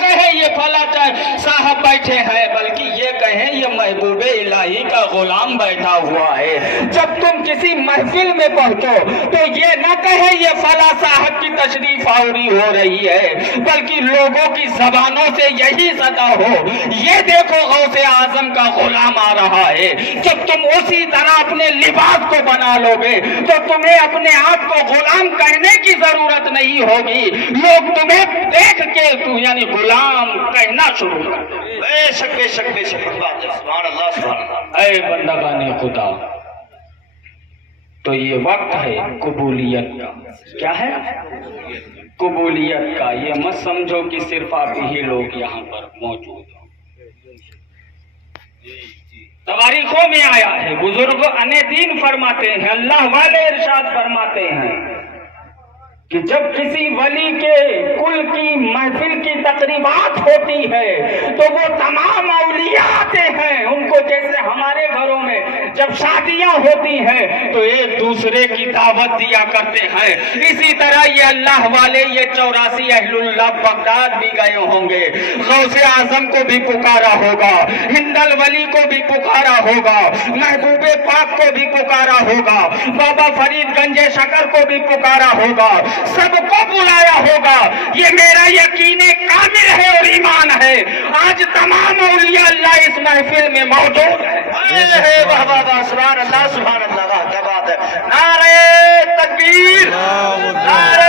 کہیں یہ فلاں صاحب بیٹھے ہیں، بلکہ یہ کہیں یہ محبوب الہی کا غلام بیٹھا ہوا ہے۔ جب تم کسی محفل میں پہنچو تو یہ نہ کہیں یہ فلاں صاحب کی تشریف آوری ہو رہی ہے، بلکہ لوگوں کی زبانوں سے یہی صدا ہو، یہ دیکھو غوث اعظم کا غلام آ رہا ہے۔ جب تم اسی طرح اپنے لباس کو بنا لو گے تو تمہیں اپنے آپ کو غلام کہنے کی ضرورت نہیں ہوگی، لوگ تمہیں دیکھ کے یعنی غلام کہنا شروع کر دیں۔ بے شک بے شک بے شک بات ہے، سبحان اللہ سبحان اللہ۔ اے بندگان خدا، تو یہ وقت ہے قبولیت کا۔ کیا ہے؟ قبولیت کا۔ یہ مت سمجھو کہ صرف آپ ہی لوگ یہاں پر موجود ہو۔ تواریخوں میں آیا ہے، بزرگ انے دین فرماتے ہیں، اللہ والے ارشاد فرماتے ہیں کہ جب کسی ولی کے کل کی محفل کی تقریبات ہوتی ہے تو وہ تمام اولیاء آتے ہیں، ان کو جیسے ہمارے گھروں میں جب شادیاں ہوتی ہیں تو ایک دوسرے کی دعوت دیا کرتے ہیں، اسی طرح یہ اللہ والے یہ 84 اہل اللہ بغداد بھی گئے ہوں گے، غوث اعظم کو بھی پکارا ہوگا، ہندل ولی کو بھی پکارا ہوگا، محبوب پاک کو بھی پکارا ہوگا، بابا فرید گنج شکر کو بھی پکارا ہوگا، سب کو بلایا ہوگا۔ یہ میرا یقین کامل ہے اور ایمان ہے، آج تمام اولیاء اللہ اس محفل میں موجود ہیں۔ واہ واہ واہ، سبحان اللہ سبحان اللہ، واہ کیا بات ہے۔ نعرہ تکبیر، نعرہ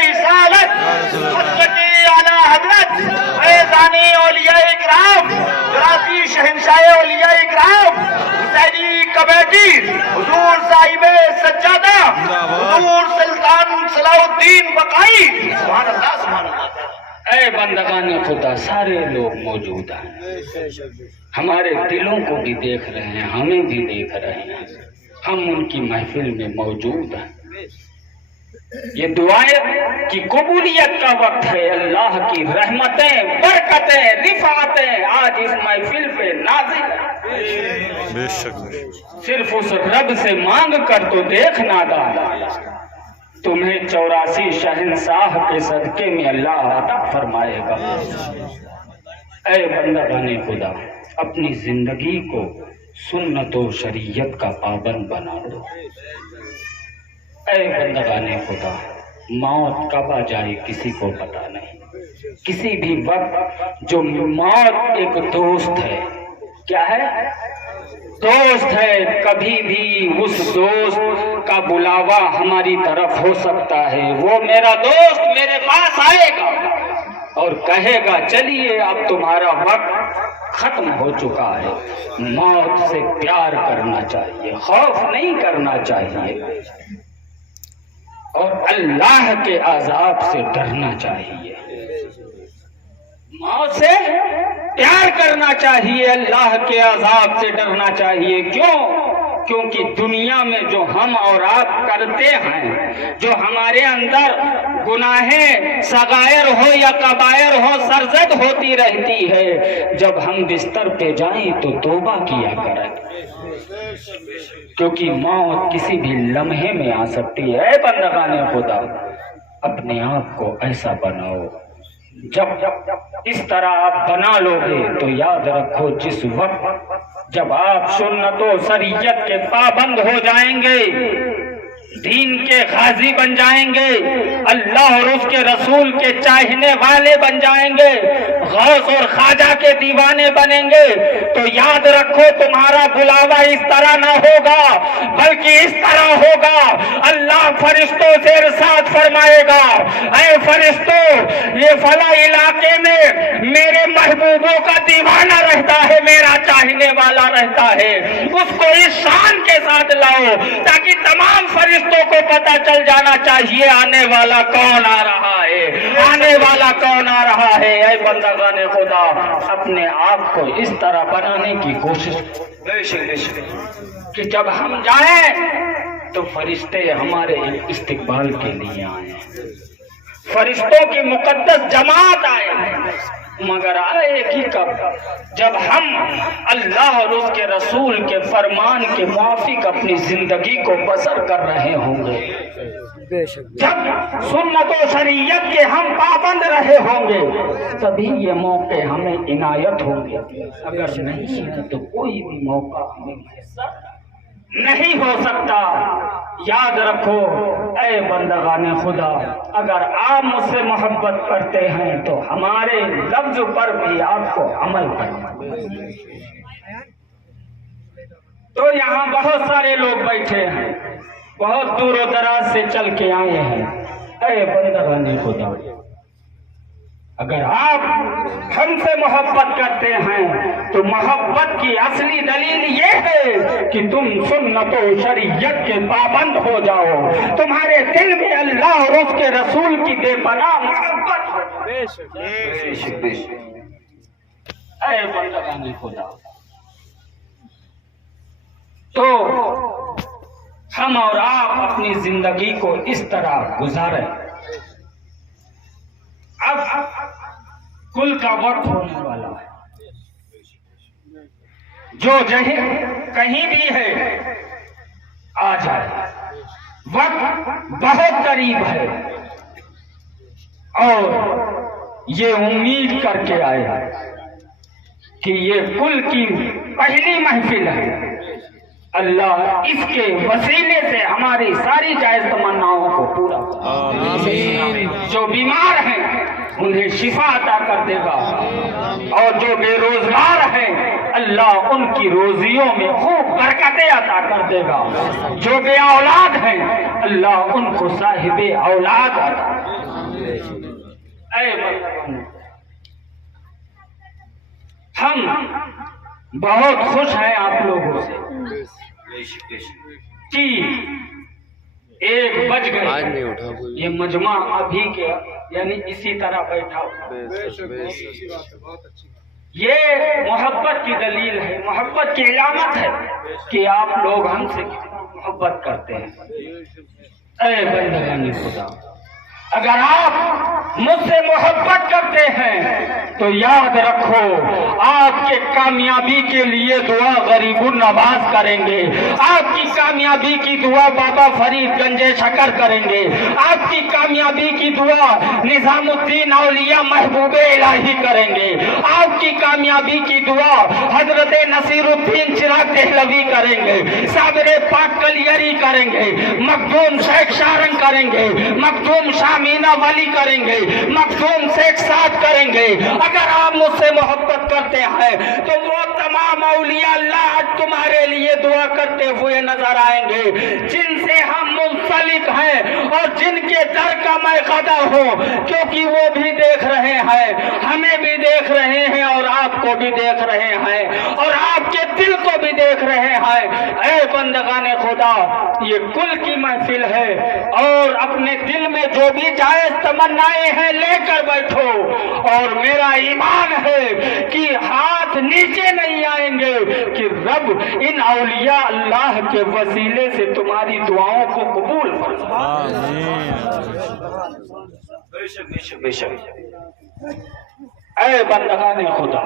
رسالت، حضرت اعلیٰ حضرت فیضان اولیاء اکرام، جراسی شہنشاہ اولیاء اکرام، حسینی کمیٹی، حضور صاحب سجادہ، حضور سلطان صلاح الدین بقائی، سبحان اللہ سبحان اللہ۔ اے بندگان خدا، سارے لوگ موجود ہیں، ہمارے دلوں کو بھی دیکھ رہے ہیں، ہمیں بھی دیکھ رہے ہیں، ہم ان کی محفل میں موجود ہیں۔ یہ دعائیں کی قبولیت کا وقت ہے، اللہ کی رحمتیں، برکتیں، رفعتیں آج اس محفل پہ نازل ہیں۔ بے شک صرف اس رب سے مانگ کر تو دیکھ نادان، تمہیں 84 شہنشاہ کے صدقے میں اللہ عطا فرمائے گا۔ اے بندگان خدا، اپنی زندگی کو سنت و شریعت کا پابند بنا دو۔ اے بندگان خدا، موت کب آ جائے کسی کو پتا نہیں، کسی بھی وقت جو موت ایک دوست ہے، کیا ہے؟ دوست ہے، کبھی بھی اس دوست کا بلاوا ہماری طرف ہو سکتا ہے، وہ میرا دوست میرے پاس آئے گا اور کہے گا چلیے اب تمہارا وقت ختم ہو چکا ہے۔ موت سے پیار کرنا چاہیے، خوف نہیں کرنا چاہیے، اور اللہ کے عذاب سے ڈرنا چاہیے۔ موت سے پیار کرنا چاہیے، اللہ کے عذاب سے ڈرنا چاہیے۔ کیوں؟ کیونکہ دنیا میں جو ہم اور آپ کرتے ہیں، جو ہمارے اندر گناہیں صغائر ہو یا کبائر ہو سرزد ہوتی رہتی ہے، جب ہم بستر پہ جائیں تو توبہ کیا کریں، کیونکہ موت کسی بھی لمحے میں آ سکتی ہے۔ اے بندگان خدا، اپنے آپ کو ایسا بناؤ، جب اس طرح آپ بنا لو گے تو یاد رکھو جس وقت جب آپ سنت و شریعت کے پابند ہو جائیں گے، دین کے غازی بن جائیں گے، اللہ اور اس کے رسول کے چاہنے والے بن جائیں گے، غوث اور خواجہ کے دیوانے بنیں گے، تو یاد رکھو تمہارا بلاوا اس طرح نہ ہوگا، بلکہ اس طرح ہوگا۔ اللہ فرشتوں سے ارشاد فرمائے گا، اے فرشتوں، یہ فلاں علاقے میں میرے محبوبوں کا دیوانہ رہتا ہے، میرا چاہنے والا رہتا ہے، اس کو اس شان کے ساتھ لاؤ تاکہ تمام فرشتوں کو پتہ چل جانا چاہیے آنے والا کون آ رہا ہے، آنے والا کون آ رہا ہے۔ اے بندگان خدا، اپنے آپ کو اس طرح بنانے کی کوشش کہ جب ہم جائیں تو فرشتے ہمارے استقبال کے لیے آئیں، فرشتوں کی مقدس جماعت آئے، مگر آئے گی کب؟ جب ہم اللہ اور اس کے رسول کے فرمان کے موافق اپنی زندگی کو بسر کر رہے ہوں گے۔ جب سنت و شریعت کے ہم پابند رہے ہوں گے تبھی یہ موقع ہمیں عنایت ہوں گے، اگر نہیں ہے تو کوئی بھی موقع ہمیں میسر نہیں ہو سکتا۔ یاد رکھو اے بندگان خدا، اگر آپ مجھ سے محبت کرتے ہیں تو ہمارے لفظ پر بھی آپ کو عمل کرنا ہے۔ تو یہاں بہت سارے لوگ بیٹھے ہیں، بہت دور و دراز سے چل کے آئے ہیں۔ اے بندگان خدا، اگر آپ ہم سے محبت کرتے ہیں تو محبت کی اصلی دلیل یہ ہے کہ تم سنت و شریعت کے پابند ہو جاؤ، تمہارے دل میں اللہ اور اس کے رسول کی بے پناہ محبت ہو۔ اے بندگان خدا، تو ہم اور آپ اپنی زندگی کو اس طرح گزاریں۔ اب کل کا وقت ہونے والا ہے، جو کہیں بھی ہے آ جائے، وقت بہت قریب ہے، اور یہ امید کر کے آئے کہ یہ کل کی پہلی محفل ہے۔ اللہ اس کے وسیلے سے ہماری ساری جائز تمناؤں کو پورا آمین۔ جو بیمار ہیں انہیں شفا عطا کر دے گا، اور جو بے روزگار ہیں اللہ ان کی روزیوں میں خوب برکتیں عطا کر دے گا، جو بے اولاد ہیں اللہ ان کو صاحب اولاد عطا۔ اے بندگان، ہم بہت خوش ہیں آپ لوگوں سے کہ 1 بج گئے، یہ مجمع ابھی کے یعنی اسی طرح بیٹھا ہوا۔ یہ محبت کی دلیل ہے، محبت کی علامت ہے کہ آپ لوگ ہم سے کتنا محبت کرتے ہیں۔ اے بندگان خدا، اگر آپ مجھ سے محبت کرتے ہیں تو یاد رکھو آپ کے کامیابی کے لیے دعا غریب النواز کریں گے، آپ کی کامیابی کی دعا بابا فرید گنج شکر کریں گے، آپ کی کامیابی کی دعا نظام الدین اولیاء محبوب الہی کریں گے، آپ کی کامیابی کی دعا حضرت نصیر الدین چراغ دہلوی کریں گے، صابر پاک کلیری کریں گے، مخدوم شیخ شارنگ کریں گے، مخدوم شامینا ولی کریں گے، مخدوم شیخ سعد کریں گے۔ اگر آپ مجھ سے محبت کرتے ہیں تو وہ تمام اولیاء اللہ تمہارے لیے دعا کرتے ہوئے نظر آئیں گے جن سے ہم منسلک ہیں اور جن کے در کا میں غدا ہوں، کیونکہ وہ بھی دیکھ رہے ہیں، ہمیں بھی دیکھ رہے ہیں، اور آپ کو بھی دیکھ رہے ہیں، اور آپ کے دل کو بھی دیکھ رہے ہیں۔ اے بندگان خدا، یہ کل کی محفل ہے، اور اپنے دل میں جو بھی جائز تمنائیں ہیں لے کر بیٹھو، اور میرا ایمان ہے کہ ہاتھ نیچے نہیں آئیں گے کہ رب ان اولیاء اللہ کے وسیلے سے تمہاری دعاؤں کو قبول فرمائے۔ بے شک اے بندگان خدا،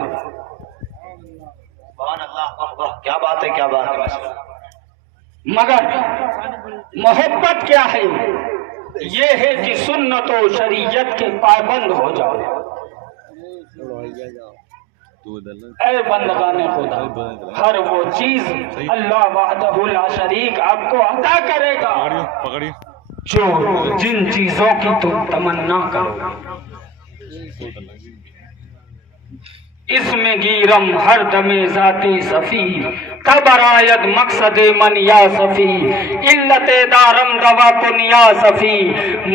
کیا بات ہے، کیا بات ہے۔ مگر محبت کیا ہے؟ یہ ہے کہ سنت و شریعت کے پابند ہو جاؤ۔ اے بندگان خدا، ہر وہ چیز اللہ وحدہ لا شریک آپ کو عطا کرے گا جو جن چیزوں کی تم تمنا کرو۔ اس میں گیرم ہر دم ذاتی صفی، خبر آید مقصد من یا صفی، علت دارم دوا کن یا صفی،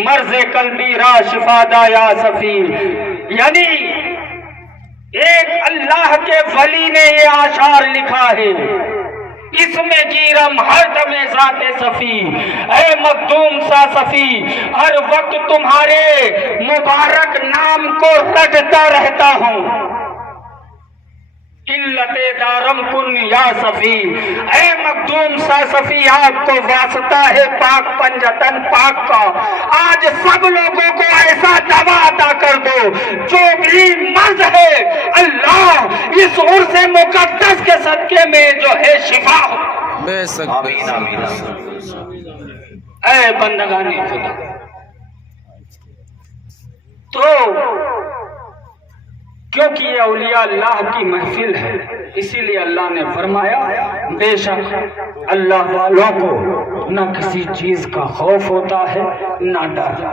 مرض قلبی را شفا دا یا صفی۔ یعنی ایک اللہ کے ولی نے یہ اشعار لکھا ہے، اس میں گیرم ہر دم ذات صفی، اے مخدوم سا صفی، ہر وقت تمہارے مبارک نام کو رٹتا رہتا ہوں۔ علت دارم کن یا صفی، اے مخدوم سا صفی، آپ کو واسطہ ہے پاک پنجتن پاک کا، آج سب لوگوں کو ایسا دوا عطا کر دو جو بھی مرض ہے اللہ اس عرص مقدس کے صدقے میں جو ہے شفا ہو۔ بے شک، آمین آمین۔ اے بندگان خدا، تو کیونکہ یہ اولیاء اللہ کی محفل ہے، اسی لیے اللہ نے فرمایا بے شک اللہ والوں کو نہ کسی چیز کا خوف ہوتا ہے نہ ڈر،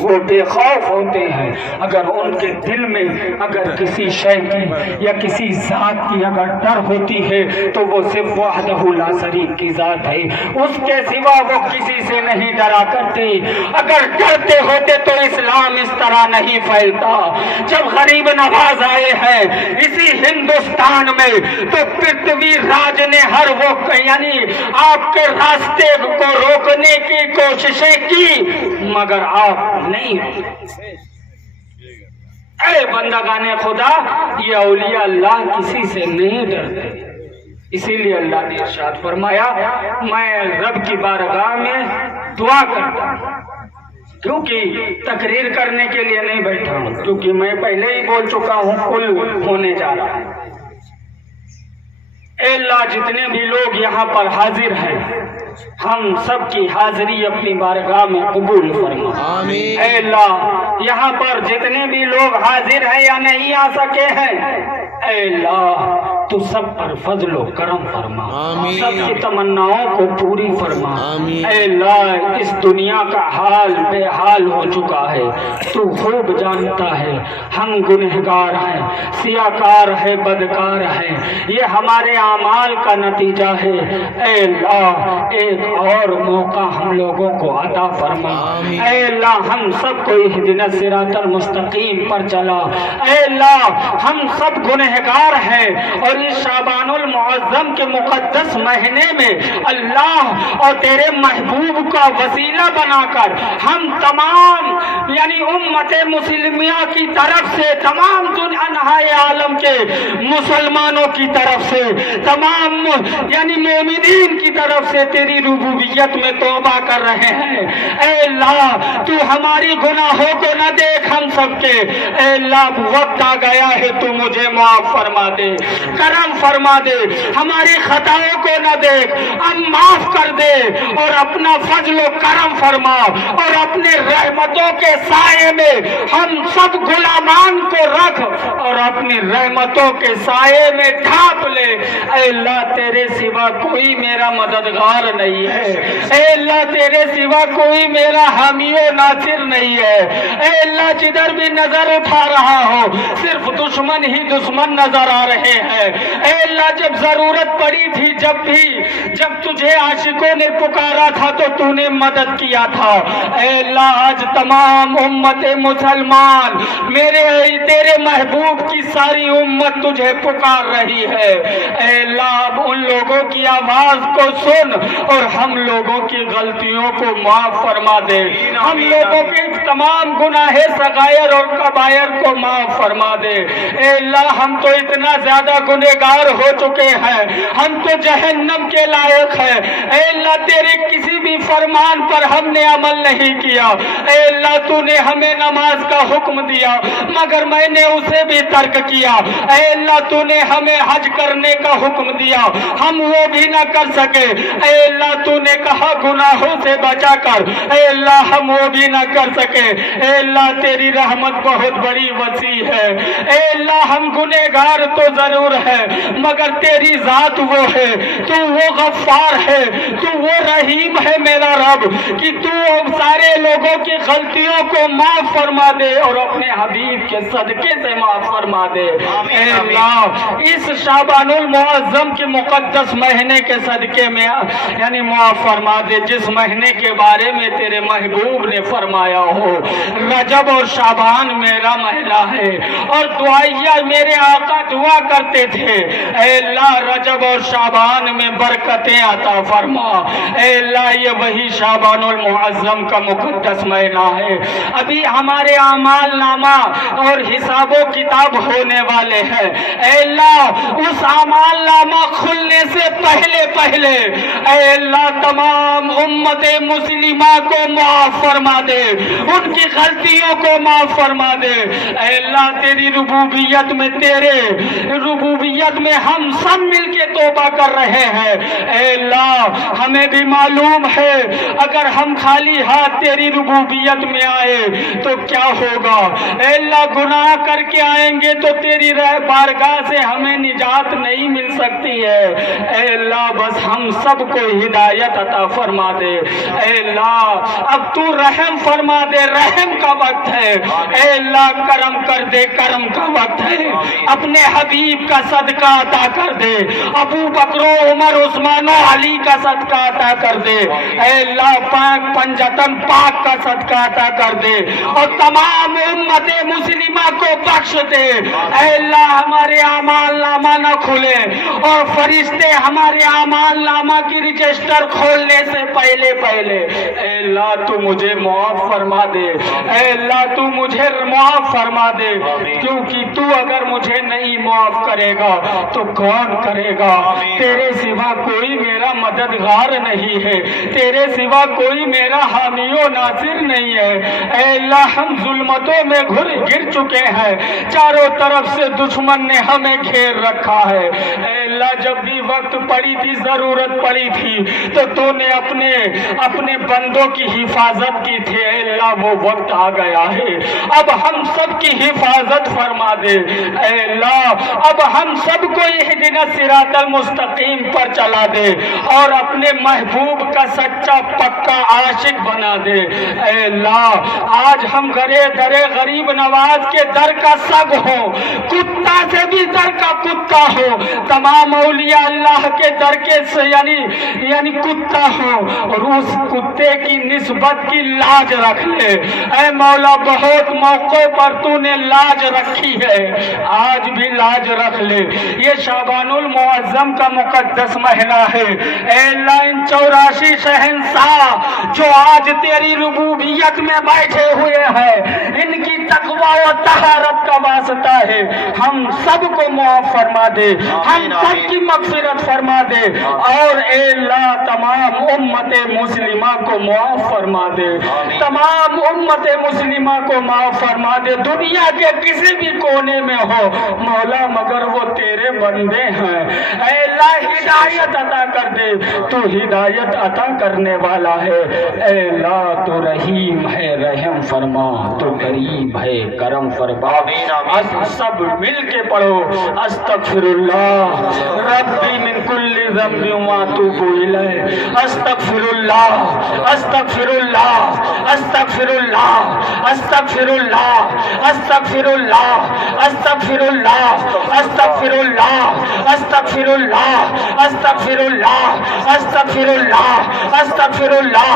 وہ بے خوف ہوتے ہیں۔ اگر ان کے دل میں اگر کسی شے کی یا کسی ذات کی اگر ڈر ہوتی ہے تو وہ صرف وحدہ لا شریک کی ذات ہے، اس کے سوا وہ کسی سے نہیں ڈرا کرتے۔ اگر ڈرتے ہوتے تو اسلام اس طرح نہیں پھیلتا۔ جب غریب نواز آئے ہیں اسی ہندوستان میں تو پرتھوی راج نے ہر وہ یعنی آپ کے راستے کو روکنے کی کوششیں کی مگر آپ نہیں۔ اے بندگان خدا، یہ اولیاء اللہ کسی سے نہیں ڈرتے، اسی لیے اللہ نے ارشاد فرمایا میں رب کی بارگاہ میں دعا کرتا ہوں، کیونکہ تقریر کرنے کے لیے نہیں بیٹھا ہوں، کیونکہ میں پہلے ہی بول چکا ہوں کل ہونے جا رہا ہے۔ اے اللہ، جتنے بھی لوگ یہاں پر حاضر ہیں ہم سب کی حاضری اپنی بارگاہ میں قبول فرما۔ آمین۔ اے اللہ، یہاں پر جتنے بھی لوگ حاضر ہیں یا نہیں آ سکے ہیں، اے اللہ تو سب پر فضل و کرم فرما، آمین۔ سب کی تمناؤں کو پوری فرما۔ آمین۔ اے اللہ، اس دنیا کا حال بے حال ہو چکا ہے، تو خوب جانتا ہے ہم گنہگار ہیں، سیاکار ہے، بدکار ہیں، یہ ہمارے اعمال کا نتیجہ ہے۔ اے اللہ، ایک اور موقع ہم لوگوں کو عطا فرما۔ آمین۔ اے اللہ، ہم سب کو اہدنا الصراط المستقیم پر چلا۔ اے اللہ، ہم سب گنہگار ہیں اور اس شعبان المعظم کے مقدس مہینے میں اللہ اور تیرے محبوب کا وسیلہ بنا کر ہم تمام یعنی امت مسلمیہ کی طرف سے، تمام انحائے عالم کے مسلمانوں کی طرف سے، تمام یعنی مومنین کی طرف سے تیری ربوبیت میں توبہ کر رہے ہیں۔ اے اللہ، تو ہماری گناہوں کو نہ دیکھ ہم سب کے۔ اے اللہ، وقت آ گیا ہے تو مجھے معاف فرما دے، کرم فرما دے، ہماری خطاؤں کو نہ دیکھ، اب معاف کر دے اور اپنا فضل و کرم فرما اور اپنے رحمتوں کے سائے میں ہم سب غلامان کو رکھ اور اپنی رحمتوں کے سائے میں ڈھانپ لے۔ اے اللہ، تیرے سوا کوئی میرا مددگار نہیں ہے، اے اللہ تیرے سوا کوئی میرا حامی و ناصر نہیں ہے۔ اے اللہ، جدھر بھی نظر اٹھا رہا ہوں صرف دشمن ہی دشمن نظر آ رہے ہیں۔ اے اللہ، جب ضرورت پڑی تھی، جب تجھے عاشقوں نے پکارا تھا تو تو نے مدد کیا تھا۔ اے اللہ، آج تمام امت مسلمان تیرے محبوب کی ساری امت تجھے پکار رہی ہے۔ اے اللہ، اب ان لوگوں کی آواز کو سن اور ہم لوگوں کی غلطیوں کو معاف فرما دے، ہم لوگوں کے تمام گناہ صغائر اور کبائر کو معاف فرما دے۔ اے اللہ، ہم تو اتنا زیادہ گنہگار ہو چکے ہیں، ہم تو جہنم کے لائق ہیں۔ اے اللہ، تیرے کسی بھی فرمان پر ہم نے عمل نہیں کیا۔ اے اللہ، تو نے ہمیں نماز کا حکم دیا مگر میں نے اسے بھی ترک کیا۔ اے اللہ، تو نے ہمیں حج کرنے کا حکم دیا، ہم وہ بھی نہ کر سکے۔ اے اللہ، تو نے کہا گناہوں سے بچا کر، اے اللہ ہم وہ بھی نہ کر سکے۔ اے اللہ، تیری رحمت بہت بڑی وسیع ہے۔ اے اللہ، ہم گنہگار تو ضرور ہے مگر تیری ذات وہ ہے، تو وہ غفار ہے، تو وہ رحیم ہے میرا رب، کہ تو سارے لوگوں کی غلطیوں کو معاف فرما دے اور اپنے حبیب کے صدقے سے معاف فرما دے۔ اے اللہ، اس شعبان المعظم کے مقدس مہینے کے صدقے میں یعنی معاف فرما دے، جس مہینے کے بارے میں تیرے محبوب نے فرمایا ہو رجب اور شعبان میرا مہینہ ہے، اور دعائیہ میرے آقا دعا کرتے تھے اے اللہ رجب اور شعبان میں برکتیں عطا فرما۔ اے اللہ، یہ وہی شعبان المعظم کا مقدس مہینہ ہے۔ ابھی ہمارے اعمال نامہ اور حساب و کتاب کب ہونے والے ہیں۔ اے اللہ اس اعمال نامہ کھلنے سے پہلے پہلے اے اللہ تمام امت مسلمہ کو معاف فرما دے، ان کی غلطیوں کو معاف فرما دے۔ اے اللہ تیری ربوبیت میں ہم سب مل کے توبہ کر رہے ہیں۔ اے اللہ ہمیں بھی معلوم ہے اگر ہم خالی ہاتھ تیری ربوبیت میں آئے تو کیا ہوگا۔ اے اللہ گناہ کر کے آئیں گے تو تیری بارگاہ سے ہمیں نجات نہیں مل سکتی ہے۔ اے اللہ بس ہم سب کو ہدایت عطا فرما دے۔ اے اللہ اب تو رحم فرما دے، رحم کا وقت ہے۔ اے اللہ کرم کر دے، کرم کا وقت ہے۔ اپنے حبیب کا صدقہ عطا کر دے، ابو بکر و عمر عثمان و علی کا صدقہ عطا کر دے۔ اے اللہ پاک پنجتن پاک کا صدقہ عطا کر دے اور تمام امت مسلمہ کو بخش دے۔ اے اللہ ہمارے اعمال نامہ نہ کھلے اور فرشتے ہمارے اعمال نامہ کی رجسٹر کھولنے سے پہلے پہلے اے اللہ تو مجھے معاف فرما دے۔ اے اللہ تو مجھے معاف فرما دے، کیونکہ تو اگر مجھے نہیں معاف کرے گا تو کون کرے گا۔ تیرے سوا کوئی میرا مددگار نہیں ہے، تیرے سوا کوئی میرا حامی و ناصر نہیں ہے۔ اے اللہ ہم ظلمتوں میں گر چکے ہیں، چاروں طرف سے دشمن نے ہمیں گھیر رکھا ہے۔ اے اللہ جب بھی وقت پڑی تھی، ضرورت پڑی تھی تو تو نے اپنے بندوں کی حفاظت کی تھی۔ اے اللہ وہ وقت آ گیا ہے، اب ہم سب کی حفاظت فرما دے۔ اے اللہ اب ہم سب کو اہدنا الصراط المستقیم پر چلا دے اور اپنے محبوب کا سچا پکا عاشق بنا دے۔ اے اللہ آج ہم گرے درے غریب نواز کے در کا سگ ہو، کتا سے بھی در کا کتا ہو، تمام اولیاء اللہ کے در کے سے یعنی کتا ہو، اور اس کتے کی نسبت کی لاج رکھ لے۔ اے مولا بہت موقع پر تو نے لاج رکھی ہے، آج بھی لاج رکھ لے۔ یہ شعبان المعظم کا مقدس مہینہ ہے۔ اے اللہ ان 84 شہنشاہ جو آج تیری ربوبیت میں بیٹھے ہوئے ہیں، ان کی تقوی و طہارت کا واسطہ ہے، ہم سب کو معاف فرما دے، ہم سب کی مغفرت فرما دے، اور اے اللہ تمام امت مسلمہ کو معاف فرما دے، تمام امت مسلمہ کو معاف فرما دے۔ دنیا کے کسی بھی کونے میں ہو مولا مگر وہ تیرے بندے ہیں۔ اے اللہ ہدایت عطا کر دے، تو ہدایت عطا کرنے والا ہے۔ اے اللہ تو رحیم ہے، رحم فرما، تو کریم ہے، کرم فرما۔ سب مل کے پڑھو استغفر اللہ ربی من کل ذنب واتوب الیہ، استغفر اللہ، استغفر اللہ، استغفر اللہ، استغفر اللہ، استغفر اللہ، استغفر اللہ، استغفر اللہ، استغفر اللہ، استغفر اللہ، استغفر اللہ، استغفر اللہ۔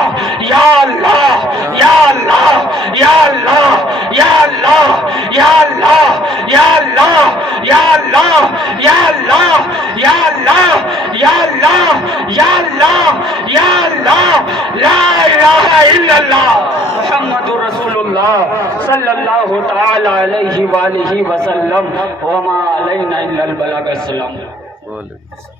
یا اللہ یا اللہ یا اللہ یا اللہ یا اللہ یا اللہ یا اللہ یا اللہ یا اللہ یا اللہ یا اللہ یا اللہ، لا الہ الا اللہ محمد رسول اللہ صلی اللہ تعالی علیہ وآلہ وسلم، وما علینا الا البلاغ۔ السلام۔ وعلیکم السلام۔